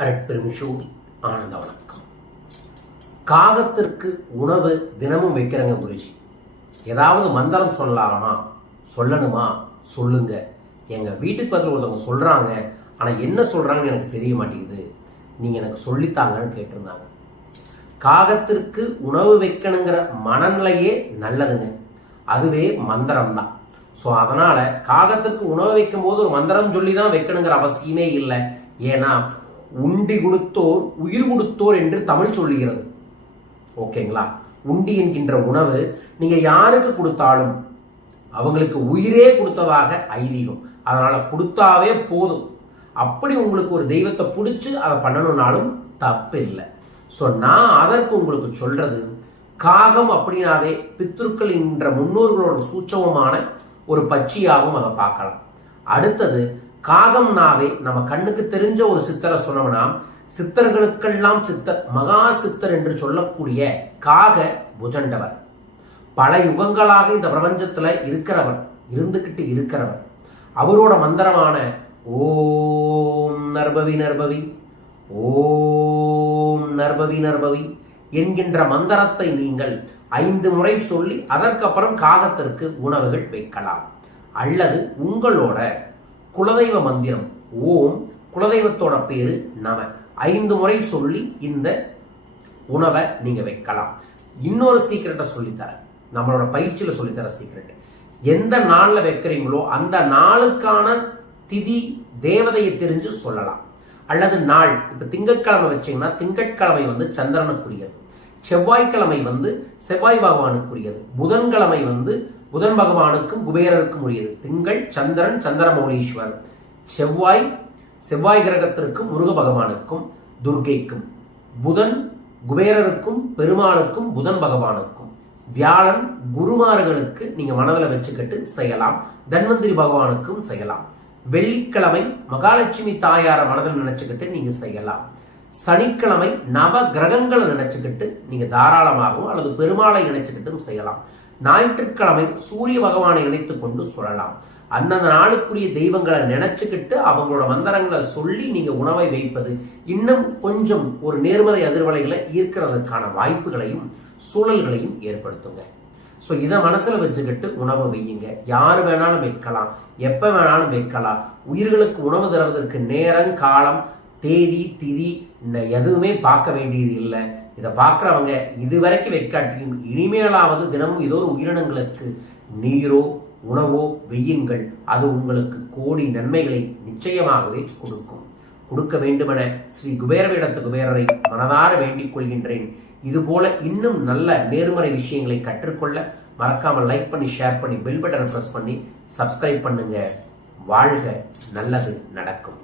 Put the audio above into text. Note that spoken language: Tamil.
அருட்பெருஞ்சோதி ஆனந்த வணக்கம். காகத்திற்கு உணவு தினமும் வைக்கிறங்க குருஜி. ஏதாவது மந்திரம் சொல்லணுமா சொல்லுங்க. எங்கள் வீட்டுக்கு பக்கத்தில் ஒருத்தவங்க சொல்கிறாங்க, ஆனால் என்ன சொல்கிறாங்கன்னு எனக்கு தெரிய மாட்டேங்குது, நீங்கள் எனக்கு சொல்லித்தாங்கன்னு கேட்டிருந்தாங்க. காகத்திற்கு உணவு வைக்கணுங்கிற மனநிலையே நல்லதுங்க, அதுவே மந்திரம் தான். ஸோ அதனால் காகத்திற்கு உணவு வைக்கும் போது ஒரு மந்திரம் சொல்லி தான் வைக்கணுங்கிற அவசியமே இல்லை. ஏன்னா உண்டி கொடுத்தோர் உயிர் கொடுத்தோர் என்று தமிழ் சொல்லுகிறது. ஓகேங்களா? உண்டி என்கின்ற உணவு நீங்க யாருக்கு கொடுத்தாலும் அவங்களுக்கு உயிரே கொடுத்ததாக ஐதீகம். அதனால கொடுத்தாவே போதும். அப்படி உங்களுக்கு ஒரு தெய்வத்தை பிடிச்சி அதை பண்ணணும்னாலும் தப்பு இல்லை. ஸோ நான் அதற்கு உங்களுக்கு சொல்றது, காகம் அப்படின்னாவே பித்ருக்கள் என்ற முன்னோர்களோட சூட்சமமான ஒரு பட்சியாகவும் அதை பார்க்கலாம். அடுத்தது, காகம்னாவே நம்ம கண்ணுக்கு தெரிஞ்ச ஒரு சித்தரை சொன்னோம்னா, சித்தர்களுக்கெல்லாம் சித்தர், மகா சித்தர் என்று சொல்லக்கூடிய காக புஜண்டவர், பல யுகங்களாக இந்த பிரபஞ்சத்துல இருந்துகிட்டு இருக்கிறவர். அவரோட மந்திரமான ஓம் நர்பவி நர்பவி, ஓம் நர்பவி நர்பவி என்கின்ற மந்திரத்தை நீங்கள் 5 முறை சொல்லி அதற்கப்புறம் காகத்திற்கு உணவுகள் வைக்கலாம். அல்லது உங்களோட குலதெய்வ மந்திரம் ஓம், குலதெய்வத்தோட பேரு நம, 5 முறை சொல்லி இந்த உணவை நீங்க வைக்கலாம். இன்னொரு சீக்கிரட்டை சொல்லித்தரேன், நம்மளோட பயிற்சியில சொல்லித்தர சீக்கிரட். எந்த நாள்ல வைக்கிறீங்களோ அந்த நாளுக்கான திதி தேவதையை தெரிஞ்சு சொல்லலாம். அல்லது நாள், இப்ப திங்கட்கிழமை வச்சீங்கன்னா திங்கட்கிழமை சந்திரனுக்குரியது, செவ்வாய்க்கிழமை செவ்வாய் பகவானுக்குரியது, புதன்கிழமை புதன் பகவானுக்கும் குபேரருக்கும் உரியது. திங்கள் சந்திரன் சந்திரமௌலீஸ்வர், செவ்வாய் கிரகத்திற்கும் முருக பகவானுக்கும் துர்கைக்கும், புதன் குபேரருக்கும் பெருமாளுக்கும் புதன் பகவானுக்கும், வியாழன் குருமார்களுக்கு நீங்க மனதில் வச்சுக்கிட்டு செய்யலாம், தன்வந்திரி பகவானுக்கும் செய்யலாம். வெள்ளிக்கிழமை மகாலட்சுமி தாயார மனதில் நினைச்சுக்கிட்டு நீங்க செய்யலாம். சனிக்கிழமை நவ கிரகங்களை நினைச்சுக்கிட்டு நீங்க தாராளமாகவும் அல்லது பெருமாளை நினைச்சுக்கிட்டும் செய்யலாம். ஞாயிற்றுக்கிழமை சூரிய பகவானை நினைத்து கொண்டு சொல்லலாம். அந்தந்த நாளுக்குரிய தெய்வங்களை நினைச்சுக்கிட்டு அவங்களோட மந்திரங்களை சொல்லி நீங்க உணவை வைப்பது இன்னும் கொஞ்சம் ஒரு நேர்மறை அதிர்வலைகளை ஈர்க்கிறதுக்கான வாய்ப்புகளையும் சூழல்களையும் ஏற்படுத்துங்க. ஸோ இதை மனசுல வச்சுக்கிட்டு உணவை வையுங்க. யார் வேணாலும் வைக்கலாம், எப்ப வேணாலும் வைக்கலாம். உயிர்களுக்கு உணவு தருவதற்கு நேரம், காலம், தேதி, திதி எதுவுமே பார்க்க வேண்டியது இல்லை. இதை பார்க்குறவங்க இதுவரைக்கும் வைக்காட்டியும் இனிமேலாவது தினமும் ஏதோ ஒரு உயிரினங்களுக்கு நீரோ உணவோ வெய்யுங்கள். அது உங்களுக்கு கோடி நன்மைகளை நிச்சயமாகவே கொடுக்க வேண்டுமென ஸ்ரீ குபேரவேடத்து குபேரரை மனதார வேண்டிக் கொள்கின்றேன். இதுபோல இன்னும் நல்ல நேர்மறை விஷயங்களை கற்றுக்கொள்ள மறக்காமல் லைக் பண்ணி, ஷேர் பண்ணி, பெல் பட்டனை பிரஸ் பண்ணி சப்ஸ்கிரைப் பண்ணுங்க. வாழ்க, நல்லது நடக்கும்.